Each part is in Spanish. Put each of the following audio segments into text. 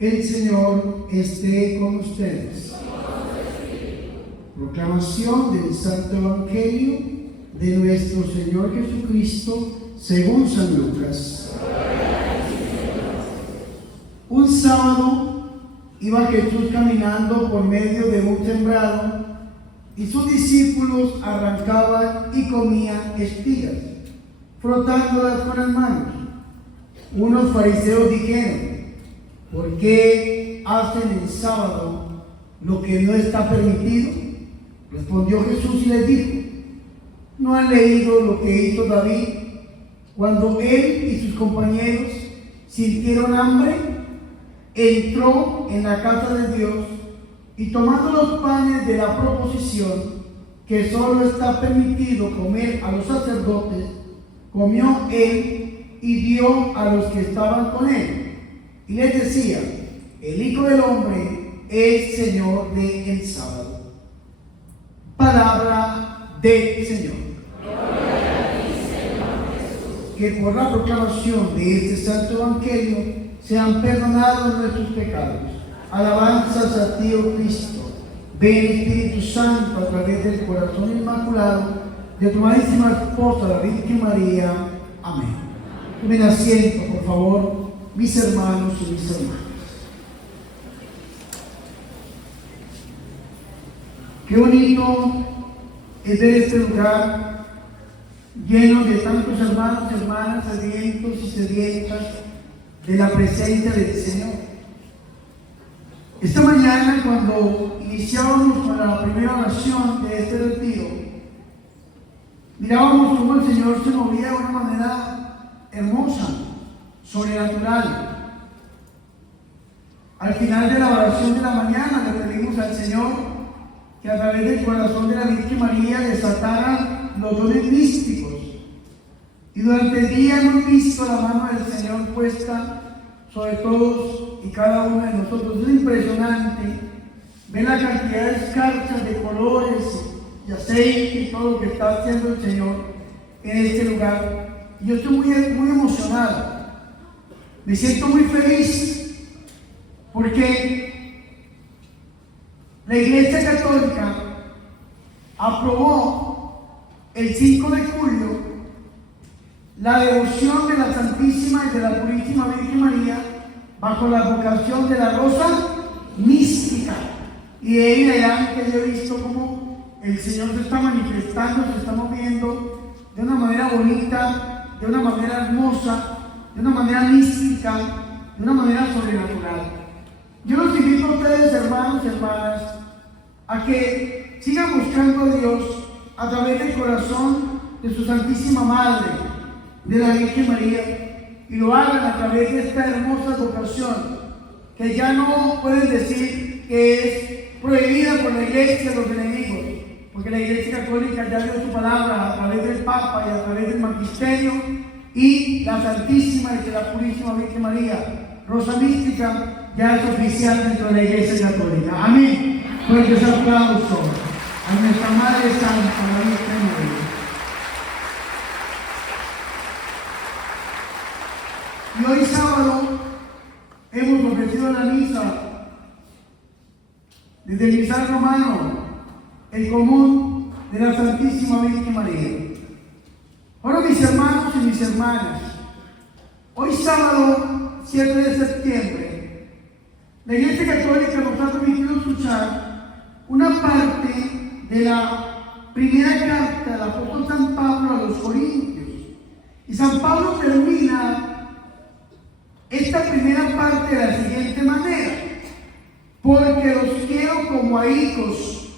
El Señor esté con ustedes. Proclamación del Santo Evangelio de nuestro Señor Jesucristo según San Lucas. Un sábado iba Jesús caminando por medio de un sembrado y sus discípulos arrancaban y comían espigas, frotándolas con las manos. Unos fariseos dijeron: ¿por qué hacen el sábado lo que no está permitido? Respondió Jesús y les dijo: ¿no han leído lo que hizo David cuando él y sus compañeros sintieron hambre? Entró en la casa de Dios y tomando los panes de la proposición, que solo está permitido comer a los sacerdotes, comió él y dio a los que estaban con él. Y les decía: el Hijo del Hombre es Señor del sábado. Palabra del Señor. Gloria a ti, Señor Jesús. Que por la proclamación de este santo evangelio sean perdonados nuestros pecados. Alabanzas a ti, oh Cristo. Ven, Espíritu Santo, a través del corazón inmaculado de tu amadísima esposa, la Virgen María. Amén. Tomen asiento, por favor, mis hermanos y mis hermanas. Qué bonito es ver este lugar lleno de tantos hermanos y hermanas sedientos y sedientas de la presencia del Señor. Esta mañana, cuando iniciábamos con la primera oración de este retiro, mirábamos cómo el Señor se movía de una manera hermosa, sobrenatural. Al final de la oración de la mañana le pedimos al Señor que a través del corazón de la Virgen María desatara los dones místicos. Y durante el día hemos visto la mano del Señor puesta sobre todos y cada uno de nosotros. Es impresionante ver la cantidad de escarchas, de colores y aceite y todo lo que está haciendo el Señor en este lugar. Y yo estoy muy emocionado. Me siento muy feliz porque la Iglesia Católica aprobó el 5 de julio la devoción de la Santísima y de la Purísima Virgen María bajo la vocación de la rosa mística. Y de ahí en adelante yo he visto cómo el Señor se está manifestando, se está moviendo de una manera bonita, de una manera hermosa, de una manera mística, de una manera sobrenatural. Yo los invito a ustedes, hermanos y hermanas, a que sigan buscando a Dios a través del corazón de su Santísima Madre, de la Virgen María, y lo hagan a través de esta hermosa vocación, que ya no pueden decir que es prohibida por la Iglesia, los enemigos, porque la Iglesia Católica ya dio su palabra a través del Papa y a través del Magisterio, y la Santísima y de la Purísima Virgen María, rosa mística, ya es oficial dentro de la Iglesia Católica. Amén. Fuerte ese aplauso a nuestra Madre Santa, la Virgen María. Y hoy sábado hemos ofrecido la misa desde el misal romano, el común de la Santísima Virgen María. Ahora, mis hermanos y mis hermanas, hoy sábado 7 de septiembre, la Iglesia Católica nos ha permitido escuchar una parte de la primera carta del apóstol San Pablo a los Corintios. Y San Pablo termina esta primera parte de la siguiente manera: porque los quiero como a hijos.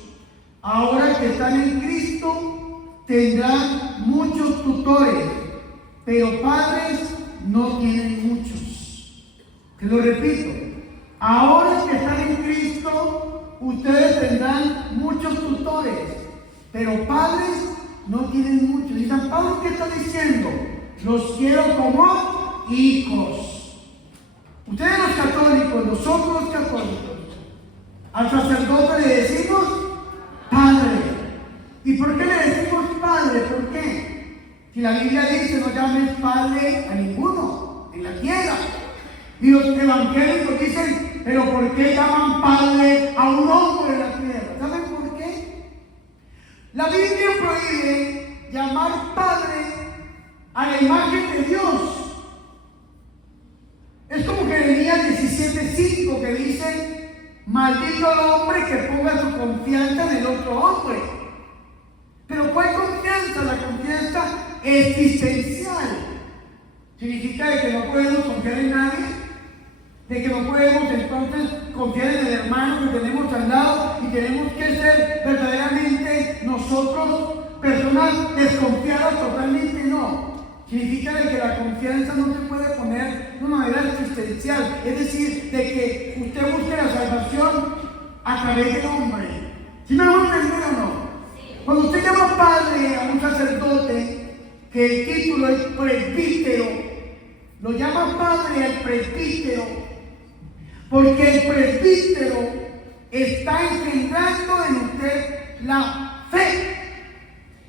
Ahora que están en Cristo, tendrán muchos tutores, pero padres no tienen muchos. Te lo repito: ahora que están en Cristo, ustedes tendrán muchos tutores, pero padres no tienen muchos. Y San Pablo, ¿qué está diciendo? Los quiero como hijos. Ustedes los católicos, nosotros los católicos, al sacerdote le decimos Padre. ¿Y por qué le decimos Padre? ¿Por qué? Si la Biblia dice: no llames Padre a ninguno en la tierra. Y los evangélicos dicen: pero ¿por qué llaman padre a un hombre en la tierra? ¿Saben por qué? La Biblia prohíbe llamar padre a la imagen de Dios. Es como Jeremías 17:5 que dice: maldito el hombre que ponga su confianza en el otro hombre. Pero ¿cuál confianza? La confianza existencial. Significa de que no podemos confiar en nadie, de que no podemos entonces confiar en el hermano que tenemos al lado y tenemos que ser verdaderamente nosotros personas desconfiadas. Totalmente no. Significa de que la confianza no se puede poner de una manera existencial, es decir, de que usted busque la salvación a través del hombre. ¿Sí me van a entender o no? Cuando usted llama padre a un sacerdote, que el título es presbítero, lo llama padre al presbítero, porque el presbítero está engendrando en usted la fe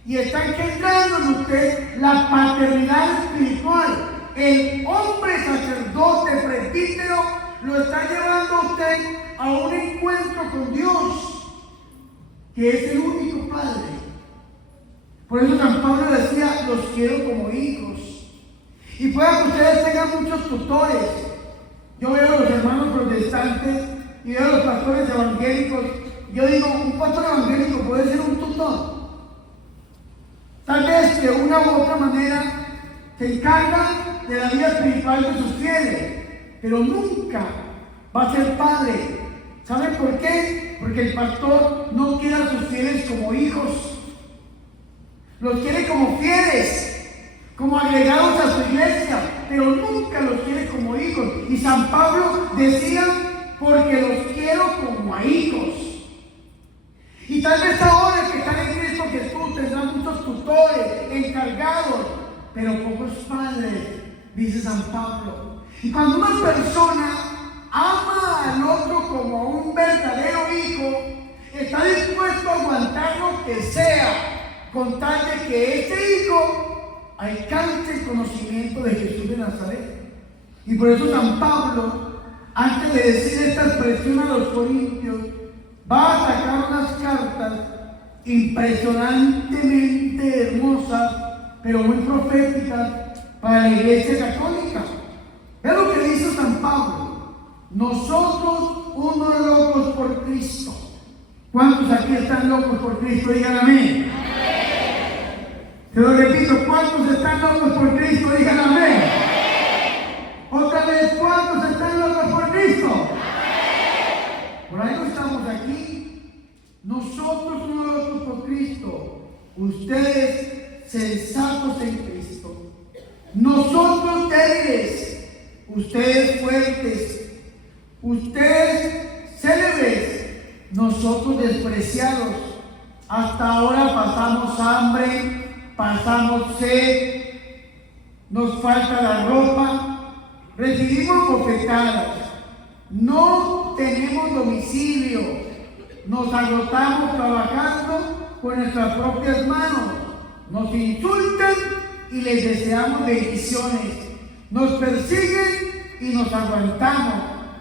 y está engendrando en usted la paternidad espiritual. El hombre sacerdote presbítero lo está llevando a usted a un encuentro con Dios, que es el único Padre. Por eso San Pablo decía: los quiero como hijos. Y puede que ustedes tengan muchos tutores. Yo veo a los hermanos protestantes y veo a los pastores evangélicos. Yo digo, un pastor evangélico puede ser un tutor. Tal vez de una u otra manera se encarga de la vida espiritual de sus fieles, pero nunca va a ser padre. ¿Saben por qué? Porque el pastor no quiere a sus fieles como hijos, los quiere como fieles, como agregados a su iglesia, pero nunca los quiere como hijos. Y San Pablo decía: porque los quiero como a hijos. Y tal vez ahora que están en Cristo Jesús tendrán muchos tutores, encargados, pero pocos padres, dice San Pablo. Y cuando una persona ama al otro como a un verdadero hijo, está dispuesto a aguantar lo que sea, con tal de que ese hijo alcance el conocimiento de Jesús de Nazaret. Y por eso San Pablo, antes de decir esta expresión a los corintios, va a sacar unas cartas impresionantemente hermosas, pero muy proféticas para la iglesia católica. Es lo que dice San Pablo: nosotros, unos locos por Cristo. ¿Cuántos aquí están locos por Cristo? Digan amén. Se lo repito: ¿cuántos están locos por Cristo? Digan amén. Otra vez, ¿cuántos están locos por Cristo? Por ahí no estamos aquí. Nosotros somos locos por Cristo. Ustedes sensatos en Cristo. Nosotros débiles. Ustedes fuertes. Ustedes célebres. Nosotros despreciados. Hasta ahora pasamos hambre, pasamos sed, nos falta la ropa, recibimos bofetadas, no tenemos domicilio, nos agotamos trabajando con nuestras propias manos, nos insultan y les deseamos bendiciones, nos persiguen y nos aguantamos,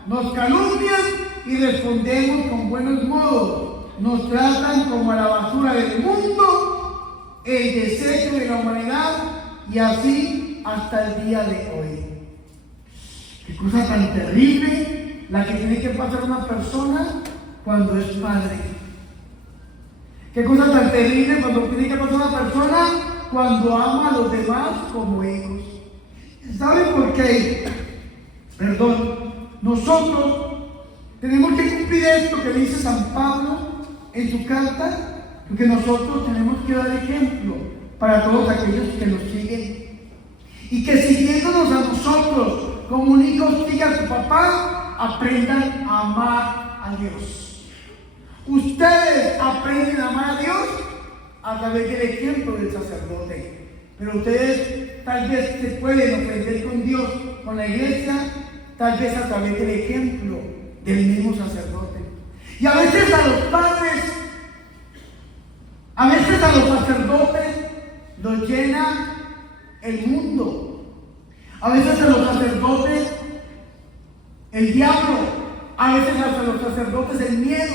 nos calumnian y respondemos con buenos modos, nos tratan como a la basura del mundo, el desecho de la humanidad, y así hasta el día de hoy. Qué cosa tan terrible la que tiene que pasar una persona cuando es padre. Qué cosa tan terrible cuando tiene que pasar una persona cuando ama a los demás como hijos. ¿Saben por qué? Nosotros tenemos que cumplir esto que dice San Pablo en su carta, porque nosotros tenemos que dar ejemplo para todos aquellos que nos siguen. Y que siguiéndonos a nosotros como un hijo siga a su papá, aprendan a amar a Dios. Ustedes aprenden a amar a Dios a través del ejemplo del sacerdote. Pero ustedes tal vez se pueden ofender con Dios, con la iglesia, tal vez a través del ejemplo del mismo sacerdote. Y a veces a los padres, a veces a los sacerdotes los llena el mundo. A veces a los sacerdotes el diablo a veces hasta los sacerdotes el miedo.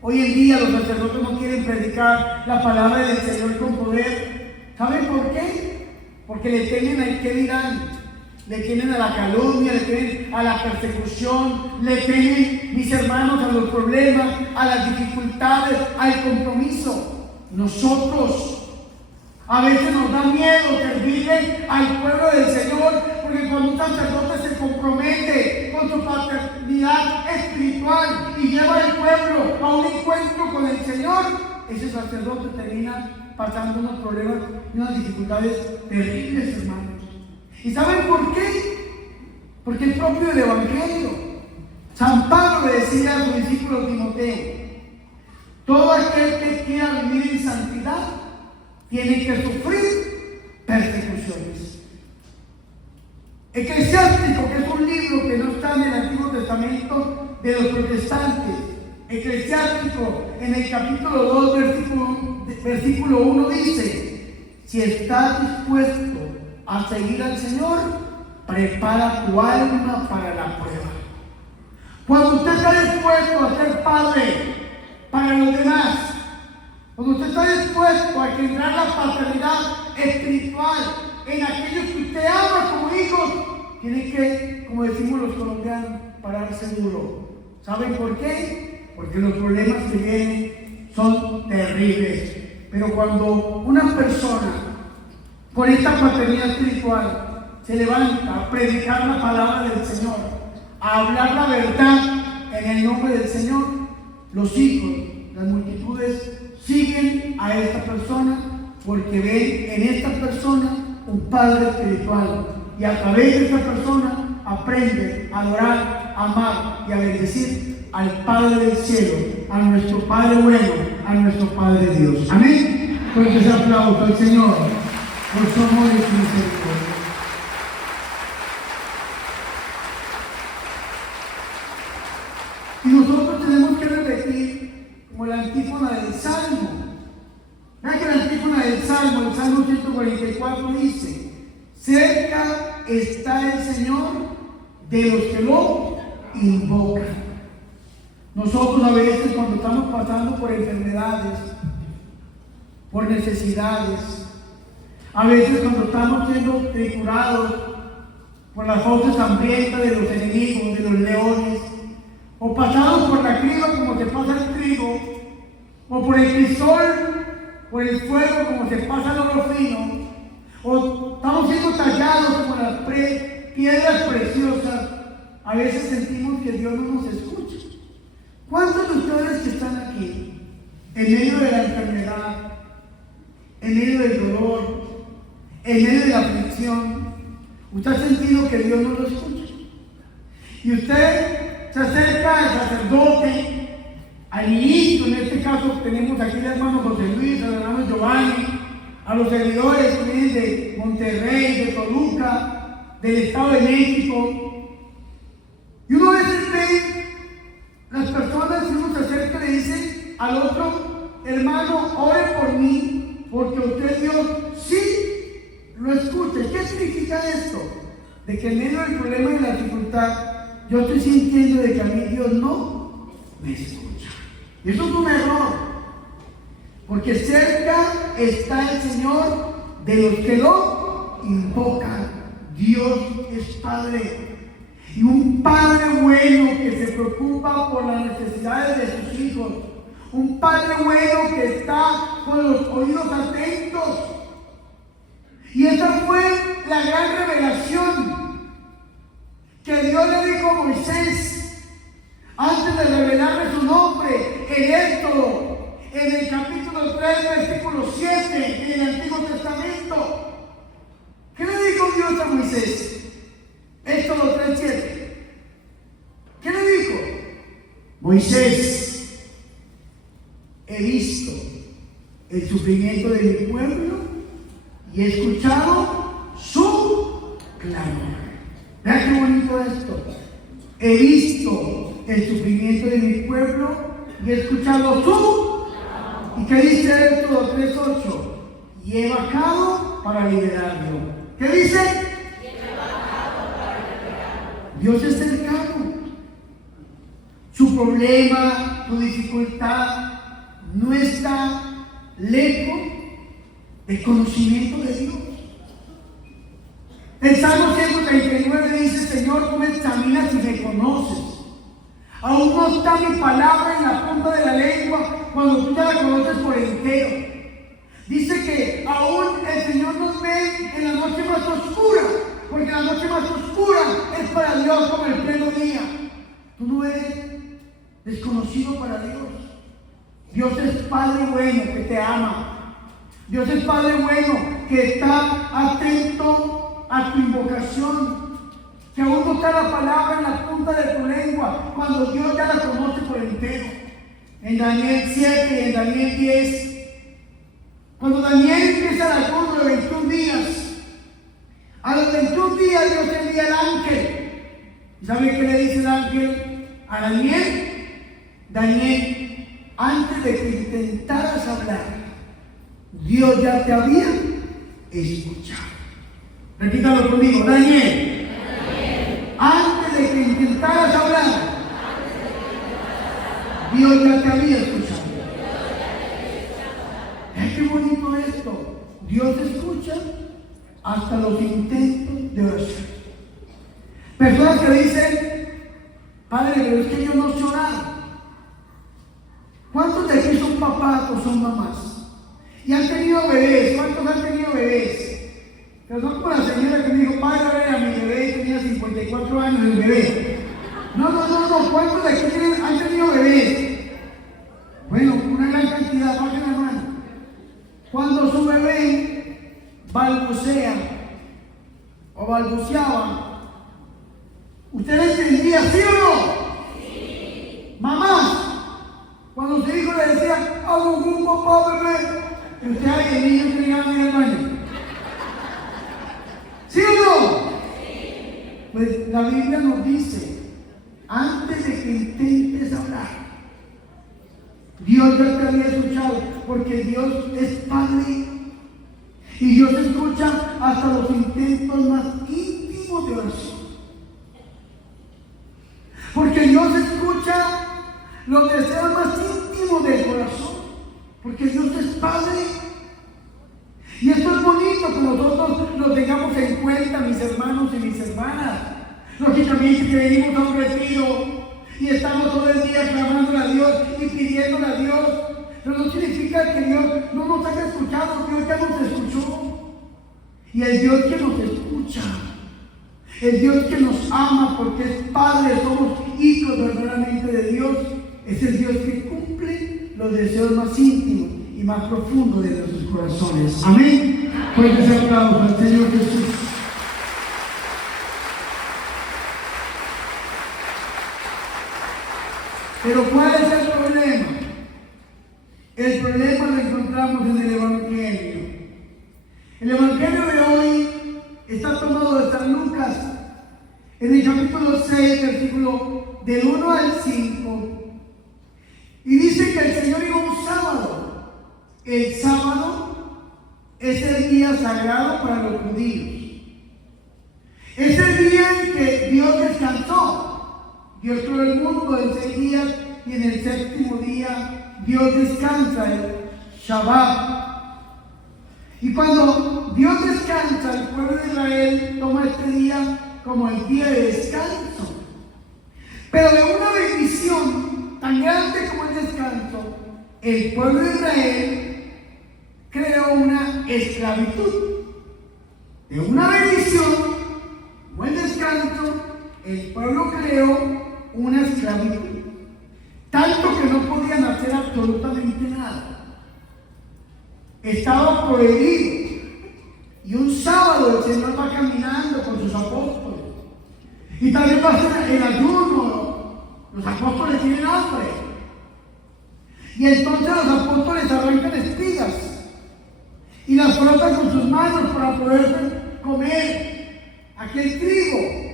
Hoy en día los sacerdotes no quieren predicar la palabra del Señor con poder. ¿Saben por qué? Porque le temen al qué dirán, le temen a la calumnia, le temen a la persecución, le temen, mis hermanos, a los problemas, a las dificultades, al compromiso. Nosotros a veces nos da miedo servirle al pueblo del Señor, porque cuando un sacerdote se compromete con su paternidad espiritual y lleva al pueblo a un encuentro con el Señor, ese sacerdote termina pasando unos problemas y unas dificultades terribles, hermanos. ¿Y saben por qué? Porque el propio del Evangelio, San Pablo le decía a su discípulo Timoteo: todo aquel que quiera vivir en santidad tiene que sufrir persecuciones. Eclesiástico, que es un libro que no está en el Antiguo Testamento de los protestantes. Eclesiástico, en el capítulo 2, versículo 1 dice: si estás dispuesto a seguir al Señor, prepara tu alma para la prueba. Cuando usted está dispuesto a ser padre para los demás, cuando usted está dispuesto a engendrar la paternidad espiritual en aquellos que usted ama como hijos, tiene que, como decimos los colombianos, pararse duro. ¿Saben por qué? Porque los problemas que vienen son terribles. Pero cuando una persona con esta paternidad espiritual se levanta a predicar la palabra del Señor, a hablar la verdad en el nombre del Señor, los hijos, las multitudes siguen a esta persona porque ven en esta persona un padre espiritual, y a través de esta persona aprende a adorar, a amar y a bendecir al Padre del cielo, a nuestro Padre bueno, a nuestro Padre Dios. Amén. Con ese aplauso al Señor por su amor y su misericordia. Y nosotros tenemos que repetir como la antífona del Salmo. Vean que la antífona del Salmo, el Salmo 144 dice: cerca está el Señor de los que lo invocan. Nosotros a veces, cuando estamos pasando por enfermedades, por necesidades, a veces cuando estamos siendo triturados por las fauces hambrientas de los enemigos, de los leones, o pasados por la criba como se pasa el trigo, o por el crisol, por el fuego como se pasa el oro fino, o estamos siendo tallados como las piedras preciosas, a veces sentimos que Dios no nos escucha. ¿Cuántos de ustedes que están aquí, en medio de la enfermedad, en medio del dolor, en medio de la aflicción, usted ha sentido que Dios no lo escucha? Y usted se acerca al sacerdote, al ministro, en este caso tenemos aquí al hermano José Luis, al hermano Giovanni, a los servidores que vienen de Monterrey, de Toluca, del Estado de México, y uno a veces ve las personas, y uno se acerca y le dice al otro: hermano, ore por mí, porque usted Dios sí lo escucha. ¿Qué significa esto? De que en medio del problema y la dificultad, yo estoy sintiendo de que a mí Dios no me escucha. Y eso es un error, porque cerca está el Señor de los que lo invocan. Dios es Padre, y un Padre bueno que se preocupa por las necesidades de sus hijos, un Padre bueno que está con los oídos atentos. Y esa fue la gran revelación que Dios le dijo a Moisés antes de revelarle su nombre en Éxodo, en el capítulo 3, versículo 7, en el Antiguo Testamento. ¿Qué le dijo Dios a Moisés? Éxodo 3, 7. ¿Qué le dijo? Moisés, he visto el sufrimiento de mi pueblo y he escuchado su clamor. Vean qué bonito esto. He visto el sufrimiento de mi pueblo y he escuchado su. ¿Y qué dice esto? 3:8. Y he bajado para liberarlo. ¿Qué dice? Dios es cercano. problema, tu dificultad no está lejos del conocimiento de Dios. El Salmo 139 dice: Señor, tú me examinas y me conoces. Aún no está mi palabra en la punta de la lengua cuando tú ya la conoces por entero. Dice que aún el Señor nos ve en la noche más oscura, porque la noche más oscura es para Dios como el pleno día. Tú no eres desconocido para Dios. Dios es Padre bueno que te ama. Dios es Padre bueno que está atento a tu invocación, que aún no está la palabra en la punta de tu lengua cuando Dios ya la conoce por entero. En Daniel 7 y en Daniel 10, cuando Daniel empieza el ayuno de 21 días, a los 21 días Dios envía al ángel. ¿Y sabe qué le dice el ángel a Daniel? Daniel, antes de que intentaras hablar, Dios ya te había escuchado. Repítalo conmigo: Daniel, antes de que intentaras hablar, Dios ya te había escuchado. Ay, qué bonito esto. Dios escucha hasta los intentos de oración. Personas que dicen: Padre, pero es que yo no sé orar. ¿Cuántos de aquí son papás o son mamás? Y han tenido bebés. ¿Cuántos han tenido bebés? Pero no como la señora que me dijo: Padre, a ver, a mi bebé y tenía 54 años el bebé. No. ¿Cuántos de aquí han tenido bebés? Bueno, una gran cantidad, bajen la mano. Cuando su bebé balbucea o balbuceaba, ¿usted entendía, sí o no? Sí. Mamá, cuando su hijo le decía: hago un papá, bebé, y usted, ay, el niño que llegaba en el baño. ¿Sí o no? Sí. Pues la Biblia nos dice: antes de que intentes hablar, Dios ya te había escuchado, porque Dios es Padre y Dios escucha hasta los intentos más íntimos de oración. Porque Dios escucha los deseos más íntimos del corazón, porque Dios es Padre. Y esto es bonito que nosotros lo tengamos en cuenta, mis hermanos y mis hermanas. Lógicamente que venimos a un retiro y estamos todo el día clamándole a Dios y pidiéndole a Dios, pero no significa que Dios no nos haya escuchado. Dios ya nos escuchó. Y el Dios que nos escucha, el Dios que nos ama porque es Padre, somos hijos verdaderamente de Dios, es el Dios que cumple los deseos más íntimos y más profundos de nuestros corazones. Amén. Fuerte ese aplauso al Señor Jesús. Pero ¿cuál es el problema? El problema lo encontramos en el Evangelio. El Evangelio de hoy está tomado de San Lucas, en el capítulo 6, versículo del 1 al 5. Y dice que el Señor iba un sábado. El sábado es el día sagrado para los judíos. Es el día en que Dios descansó. Dios creó el mundo en 6 días y en el séptimo día Dios descansa, el Shabbat. Y cuando Dios descansa, el pueblo de Israel toma este día como el día de descanso. Pero de una bendición tan grande como el descanso, el pueblo de Israel creó una esclavitud. De una bendición como el descanso, el pueblo creó una esclavitud, tanto que no podían hacer absolutamente nada. Estaba prohibido. Y un sábado el Señor va caminando con sus apóstoles, y también va a hacer el ayuno. Los apóstoles tienen hambre, y entonces los apóstoles arrancan espigas y las frotan con sus manos para poder comer aquel trigo.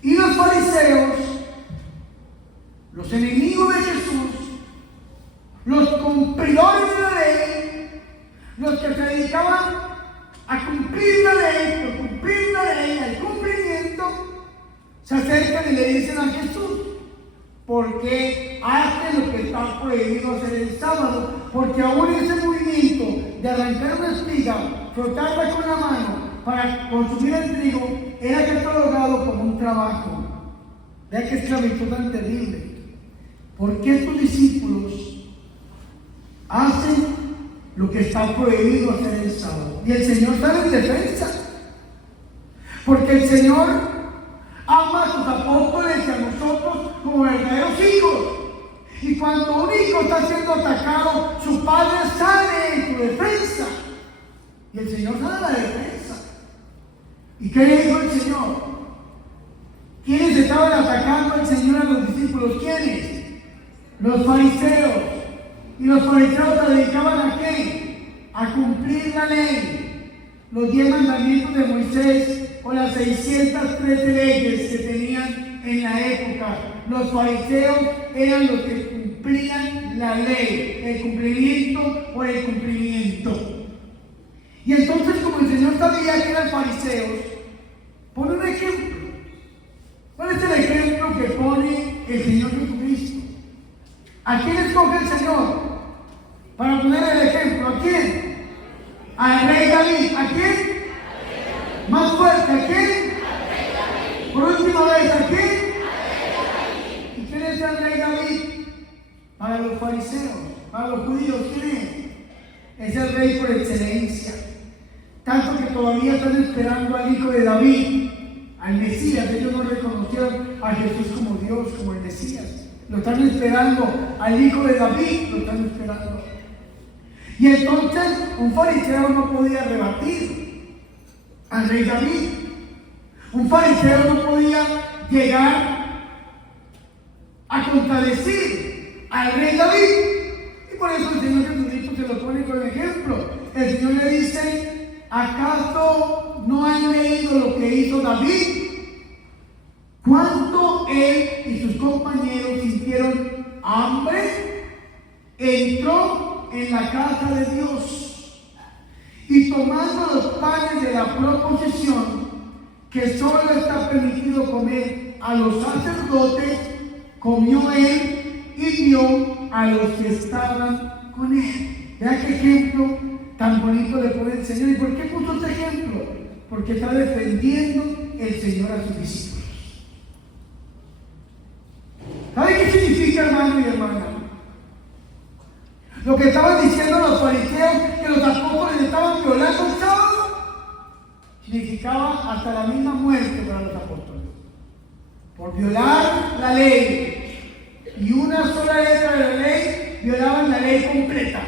Y los fariseos, los enemigos de Jesús, los cumplidores de la ley, los que se dedicaban a cumplir la ley, por cumplir la ley, al cumplimiento, se acercan y le dicen a Jesús: ¿Por qué hace lo que está prohibido hacer el sábado? Porque aún ese movimiento de arrancar una espiga, frotarla con la mano para consumir el trigo, era catalogado como un trabajo. Vea qué esclavitud tan terrible. ¿Por qué tus discípulos hacen lo que está prohibido hacer el sábado? Y el Señor está en defensa. Porque el Señor ama a sus apóstoles y a nosotros como verdaderos hijos. Y cuando un hijo está siendo atacado, su padre sale en su defensa. Y el Señor sale a la defensa. ¿Y qué le dijo el Señor? ¿Quiénes estaban atacando al Señor a los discípulos? ¿Quiénes? Los fariseos. ¿Y los fariseos se dedicaban a qué? A cumplir la ley, los 10 mandamientos de Moisés o las 613 leyes que tenían en la época. Los fariseos eran los que cumplían la ley, el cumplimiento o el cumplimiento. Y entonces, como el Señor sabía que eran fariseos, pone un ejemplo. ¿Cuál es el ejemplo que pone el Señor Jesucristo? ¿A quién escoge el Señor para poner el ejemplo? ¿A quién? Al rey David. ¿A quién? Más fuerte. ¿A quién? Por última vez. ¿A quién? ¿Y quién es el rey David? Para los fariseos, para los judíos, ¿quién es? Es el rey por excelencia. Tanto que todavía están esperando al hijo de David, al Mesías. Ellos no reconocieron a Jesús como Dios, como el Mesías. Lo están esperando al hijo de David, lo están esperando. Y entonces un fariseo no podía rebatir al rey David. Un fariseo no podía llegar a contradecir al rey David. Y por eso el Señor Jesucristo se lo pone como ejemplo. El Señor le dice: ¿acaso no han leído lo que hizo David? Cuando él y sus compañeros sintieron hambre, entró en la casa de Dios y tomando los panes de la proposición, que solo está permitido comer a los sacerdotes, comió él y dio a los que estaban con él. Vea qué ejemplo tan bonito le pone el Señor. ¿Y por qué puso este ejemplo? Porque está defendiendo el Señor a sus discípulos. ¿Sabe qué significa, hermano y hermana? Lo que estaban diciendo los fariseos, que los apóstoles estaban violando el sábado, significaba hasta la misma muerte para los apóstoles. Por violar la ley. Y una sola letra de la ley, violaban la ley completa.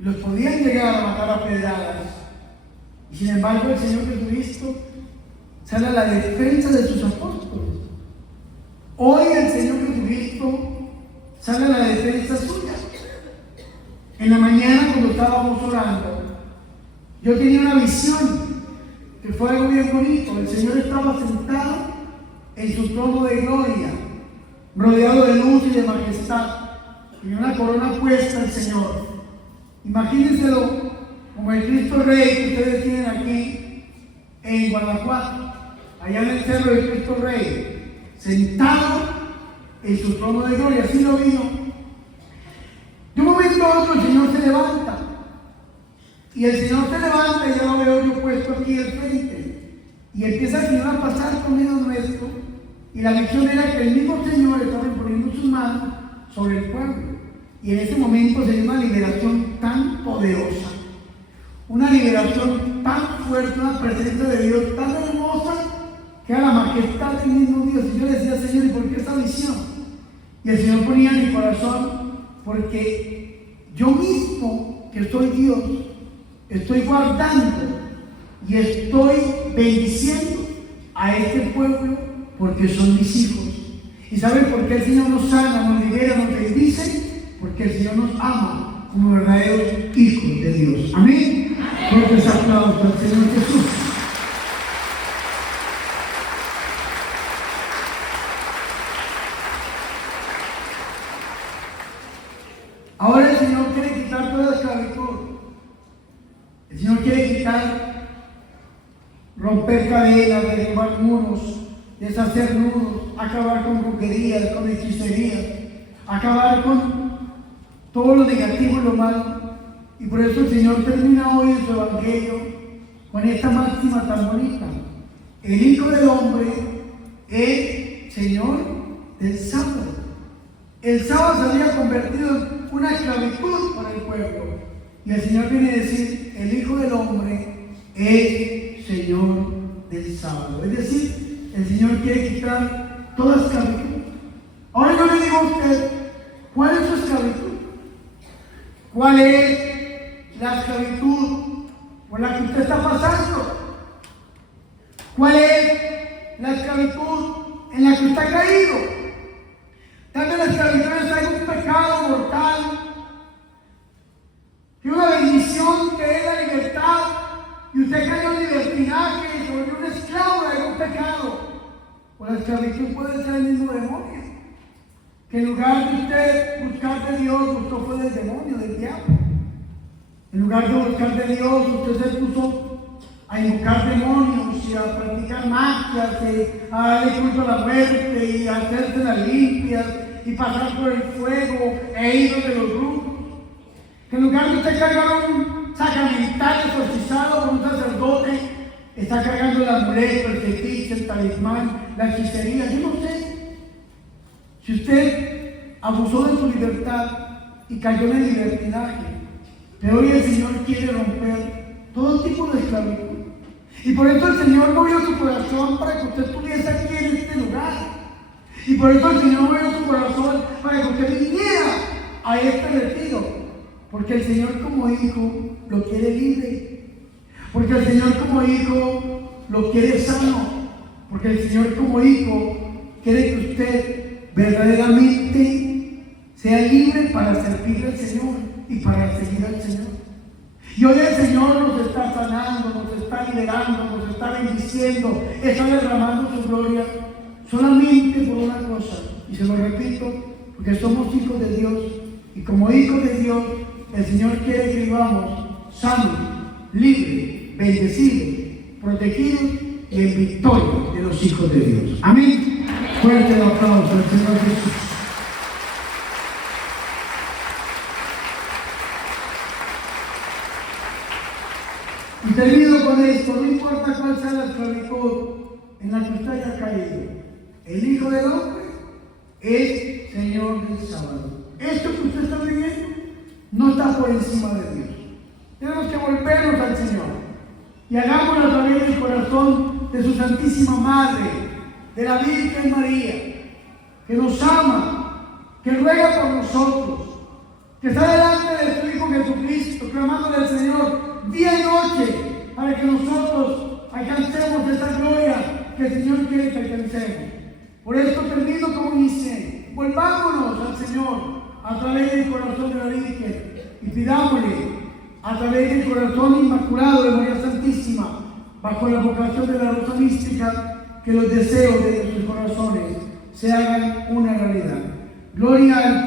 Y los podían llegar a matar a pedradas. Y sin embargo, el Señor Jesucristo sale a la defensa de sus apóstoles. Hoy el Señor Jesucristo sale a la defensa suya. En la mañana, cuando estábamos orando, yo tenía una visión que fue algo bien bonito. El Señor estaba sentado en su trono de gloria, rodeado de luz y de majestad. Tenía una corona puesta el Señor. Imagínenselo como el Cristo Rey que ustedes tienen aquí en Guanajuato, allá en el cerro del Cristo Rey, sentado en su trono de gloria. Así lo vino. De un momento a otro el Señor se levanta. Y el Señor se levanta y ya lo veo yo puesto aquí al frente. Y empieza el Señor a pasar por medio nuestro. Y la visión era que el mismo Señor estaba imponiendo sus manos sobre el pueblo. Y en ese momento se dio una liberación tan poderosa. Una liberación tan fuerte, una presencia de Dios tan hermosa, que era la majestad del mismo Dios. Y yo le decía: Señor, ¿y por qué esta visión? Y el Señor ponía en mi corazón: porque yo mismo, que soy Dios, estoy guardando y estoy bendiciendo a este pueblo porque son mis hijos. ¿Y saben por qué el Señor nos sana, nos libera, nos bendice? Porque el Señor nos ama como verdaderos hijos de Dios. Amén. Porque se aplauso al Señor Jesús. Ahora el Señor quiere quitar toda esclavitud. El Señor quiere quitar, romper cadenas, derribar muros, deshacer nudos, acabar con brujerías, con hechicerías, acabar con todo lo negativo y lo malo. Y por eso el Señor termina hoy en su Evangelio con esta máxima tan bonita: el Hijo del Hombre es Señor del sábado. El sábado se había convertido en una esclavitud para el pueblo, y el Señor viene a decir: el Hijo del Hombre es Señor del sábado. Es decir, el Señor quiere quitar toda esclavitud. Ahora yo le digo a usted, ¿cuál es su esclavitud? ¿Cuál es la esclavitud por la que usted está pasando? ¿Cuál es la esclavitud en la que usted ha caído? Tal vez la esclavitud es algún pecado mortal, que una bendición que es la libertad, y usted cayó en libertinaje y se volvió un esclavo de algún pecado. O la esclavitud puede ser el mismo demonio, que en lugar de usted buscar de Dios, buscó fue del demonio, del diablo. En lugar de buscar de Dios, usted se puso a invocar demonios y a practicar magias, a darle culto a la muerte y a hacerse las limpias y pasar por el fuego e ir de los brujos. Que en lugar de usted cargar un sacramental exorcizado por un sacerdote, está cargando el amuleto, el fetiche, el talismán, la hechicería. Yo no sé. Si usted abusó de su libertad y cayó en el libertinaje, pero hoy el Señor quiere romper todo tipo de esclavitud. Y por eso el Señor movió su corazón para que usted estuviese aquí en este lugar. Y por eso el Señor movió su corazón para que usted viniera a este retiro. Porque el Señor como hijo lo quiere libre. Porque el Señor como hijo lo quiere sano. Porque el Señor como hijo quiere que usted verdaderamente sea libre para servirle al Señor y para seguir al Señor. Y hoy el Señor nos está sanando, nos está liberando, nos está bendiciendo, está derramando su gloria solamente por una cosa. Y se lo repito, porque somos hijos de Dios. Y como hijos de Dios, el Señor quiere que vivamos sanos, libres, bendecidos, protegidos y en victoria de los hijos de Dios. Amén. Fuerte el aplauso al Señor Jesús. Y termino con esto: no importa cuál sea la esclavitud en la que usted haya caído, el Hijo del Hombre es Señor del sábado. Esto que usted está viviendo no está por encima de Dios. Tenemos que volvernos al Señor y hagámoslo a través del corazón de su Santísima Madre, de la Virgen María, que nos ama, que ruega por nosotros, que está delante de su Hijo Jesucristo, clamándole al Señor día y noche para que nosotros alcancemos esa gloria que el Señor quiere que alcancemos. Por esto termino como inicié: volvámonos al Señor a través del corazón de la Virgen y pidámosle a través del corazón inmaculado de María Santísima, bajo la vocación de la Rosa Mística, que los deseos de nuestros corazones se hagan una realidad. Gloria al